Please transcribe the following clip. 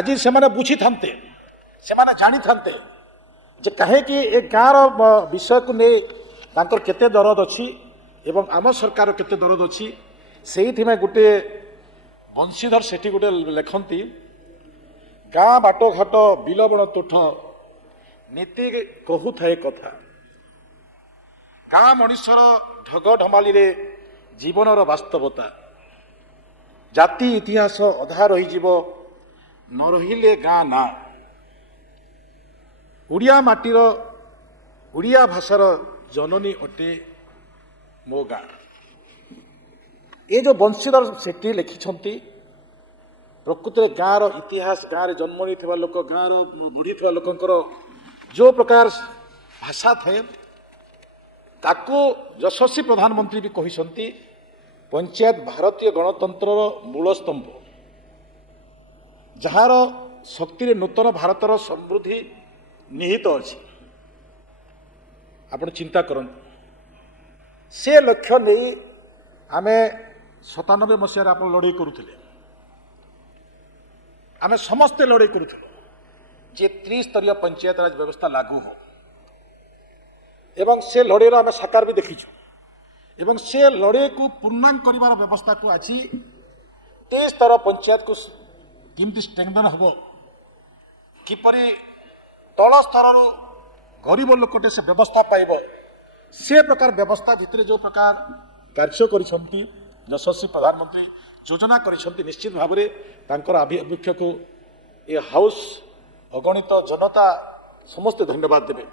आज से बुझी था से जानी था जे कहीं ए गाँव विषय को नहीं केते दरद अच्छी एवं आम सरकार केते दरद अच्छी से गोटे बंशीधर सेठी गोटे लेखती गाँ बाट घाट बिल बण तुठ नीति कहू थाए कथा गाँ मनीषर ढग ढमाली रे जीवनर वास्तवता जाति इतिहास अधा रही न रहिले गाँ ना उड़िया माटीर उड़िया भाषार जननी अटे मो गाँ। ये जो बंशीधर सेठी लिखिछंती प्रकृत में गाँव इतिहास गाँव में जन्म नहीं लोक गाँव बढ़ी लोकंकर जो प्रकार भाषा थाए ताको यशस्वी प्रधानमंत्री भी कहते पंचायत भारतीय गणतंत्र मूल स्तंभ जार शक्ति नूतन भारतर समृद्धि निहित अच्छी आपण चिंता करंतु से लक्ष्य नहीं आमे 97 मसीह आप लड़ाई करुले आमे समस्ते लड़ाई करुलु जे त्रिस्तरीय पंचायत राज व्यवस्था लागू हो एवं से लड़ाई आम साकार भी देखीचु एवं से लड़ाई को पूर्णांग कर व्यवस्था को आज 23 स्तर पंचायत को किमती स्ट्रेंथन हम किपरि तल स्तर गरीब लोकटे से व्यवस्था पाइब से प्रकार व्यवस्था भितर जो प्रकार कार्य करिसंती यशस्वी प्रधानमंत्री योजना करिसंती निश्चित भाव में तांकर आभिमुख्य को ये हाउस अगणित जनता समस्ते धन्यवाद देवे।